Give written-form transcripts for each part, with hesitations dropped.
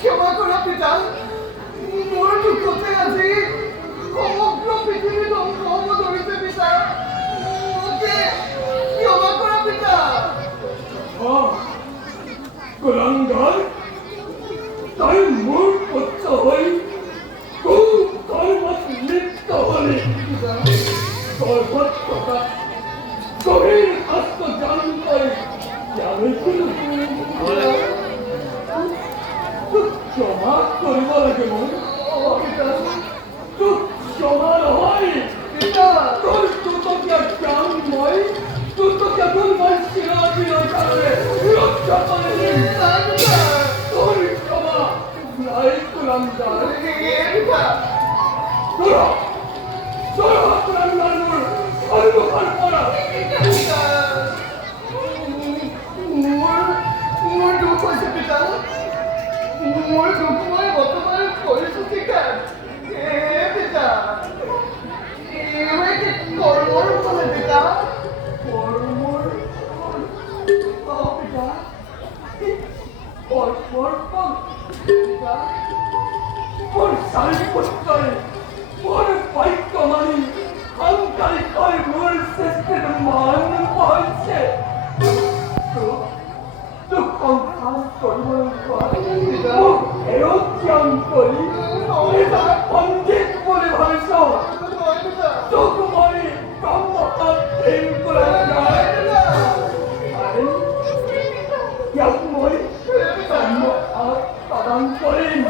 ক্ষমা কৰা পিতা, মোৰ দুখতে আজি সমগ্ৰ পৃথিৱী ধ্বংস হ'ব ধৰিছে পিতা, মোকে ক্ষমা কৰা পিতা। কুলাঙ্গার, তাই মোৰ পুত্ৰ হৈ খুব কৰ্মত লিপ্ত হলি। গৰ্ভত থকা গভীৰ শাস্ত্ৰ জ্ঞান কৰি তোক ক্ষমা কৰিব লাগে। মই তোক ক্ষমা নহয়, তোৰ দুটকীয়া জ্ঞান মই দুটকীয়া গুণ মই চিৰদিনৰ কাৰণে ৰক্ষা কৰি দিম। তোৰ ক্ষমা নাই কুলাঙ্গাৰ। কুলাঙ্গাৰ মোৰ সন্মুখৰ পৰা। মোৰ দুখ হৈছে পিতা, মোৰ দুখ মই বৰ্তমান কৰিছো স্বীকাৰ। পিতা, কৰ্মৰ ফলে পিতা, কৰ্মৰ পিতা, কৰ্মৰ ফল পিতা। মোৰ চাৰি পুত্ৰই মোৰ বাক্য মানি সাংসাৰিকৈ মোৰ সৃষ্টিৰ মান পাইছে। তোক সংসাৰ কৰিবলৈ মোক এৰজ্ঞান কৰি নিজক পণ্ডিত বুলি ভাবিছ। তোক মই ব্ৰহ্মতাত দিম কুলাঙ্গাৰ। ইয়াক মই ব্ৰহ্মতাত প্ৰদান কৰিম।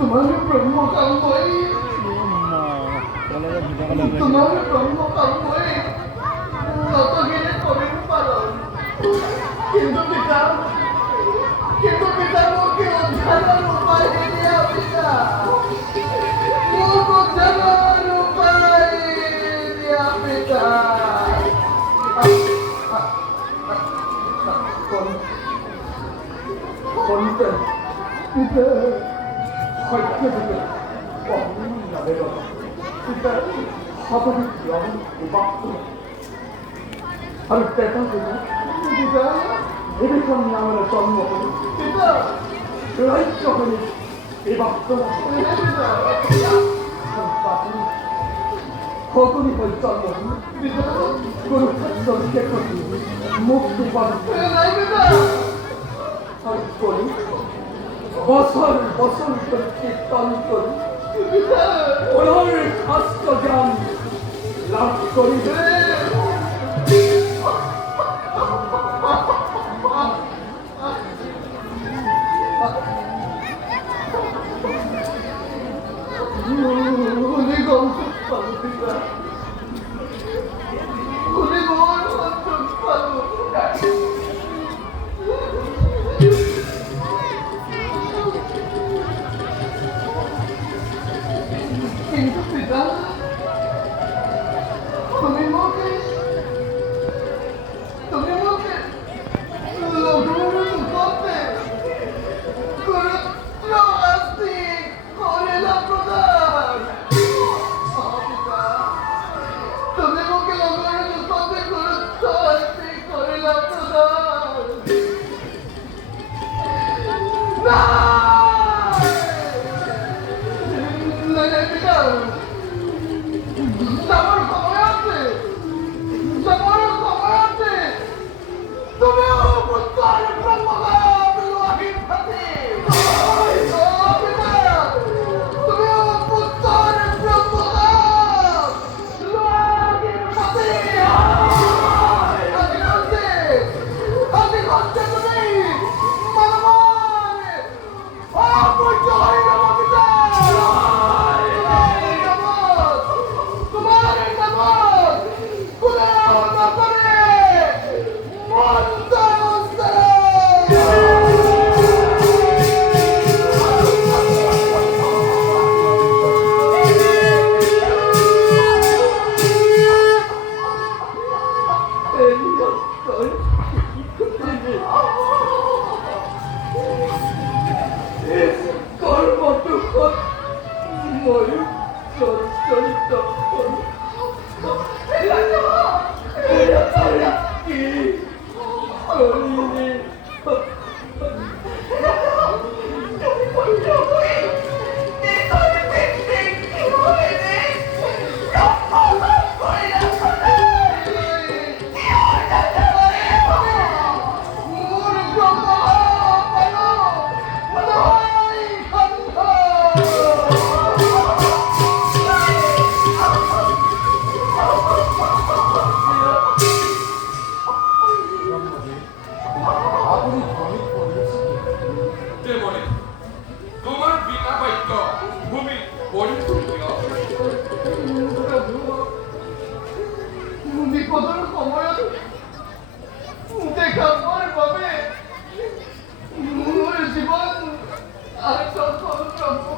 तुम्हारे ब्रह्म काम कोई तुम्हारे ब्रह्म काम कोई নতগিরে করিব পারো কিন্তু পিতা মোকে উদ্ধারের উপায় দিয়া পিতা মোক উদ্ধারের উপায় দিয়া পিতা পিতা সত্য পিতা পিতা সকলে গ্রহণ উপাত্ত আর দেখা হইল পিতা এদের সঙ্গে আমরা জন্ম করি পিতা রাজ্য হলে এই বাস্তব পিতা সকলই হয়ে জন্ম হল পিতা গুরু খাদ্যকে প্রতি মুক্তি পান নাই পিতা আর করি বছর বছর করে কীর্তন করি পিতা ওনার শাস্ত্র জ্ঞান লাভ করি উনি গৌসুখ পাবো পিতা উনি মোর গৌসুখ পাবো কিন্তু পিতা তুমি মোকে লঘুর করতে গুরুত্ব আস্তি করিলা প্রদান পিতা তুমি মোকে লঘুর করতে গুরুত্ব আস্তি করিলা প্রদান না পিতা আমার খবর আছে তুমি পুত্র ব্রহ্মগাম লোহিত হাতে তুমি পুত্র ব্রহ্মগাম লোহিত হাতে আদি করতে তুমি মানবান অপূর্য হয়ে গেল পিতা তোমার নামত কুলে না করে বিপদের সময়ত দেখাবার বাবে মোৰ জীৱন আত্মসল প্ৰভু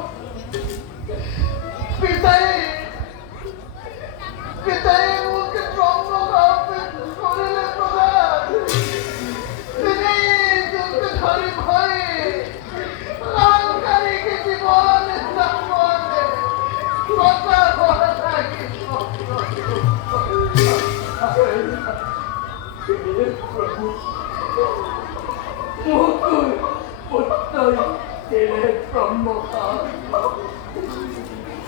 পিতাই মোক ব্ৰহ্মগাম কৰিলে প্ৰদান তিনি যুগ ধৰি ভয় আংকাৰিক জীৱন নামতে কথা কথা থাকি প্রভু মুকুর পুত্রই তেলে ব্রহ্মকাল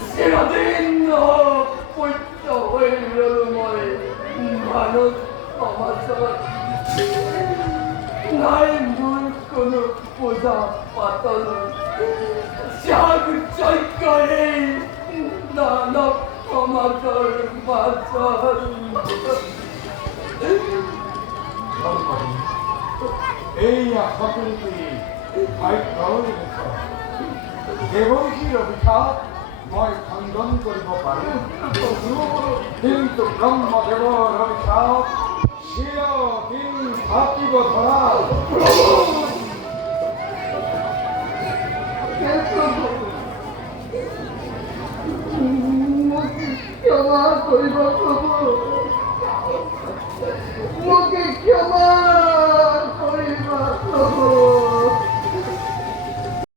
চিরদিন পুত্র হইল মরে মানব সমাজত নাই মূল কোনো পূজা পাতল যাগ যজ্ঞে দানব সমাজৰ বাচল এইয়া সকলোটি ভাগ্যৰ বিষয় দেৱৰ্ষীৰ অভিশাপ মই খণ্ডন কৰিব পাৰোঁ কিন্তু ব্ৰহ্মদেৱৰ অভিশাপ চিৰদিন থাকিব ধৰা ক্ষমা কৰিব প্ৰভু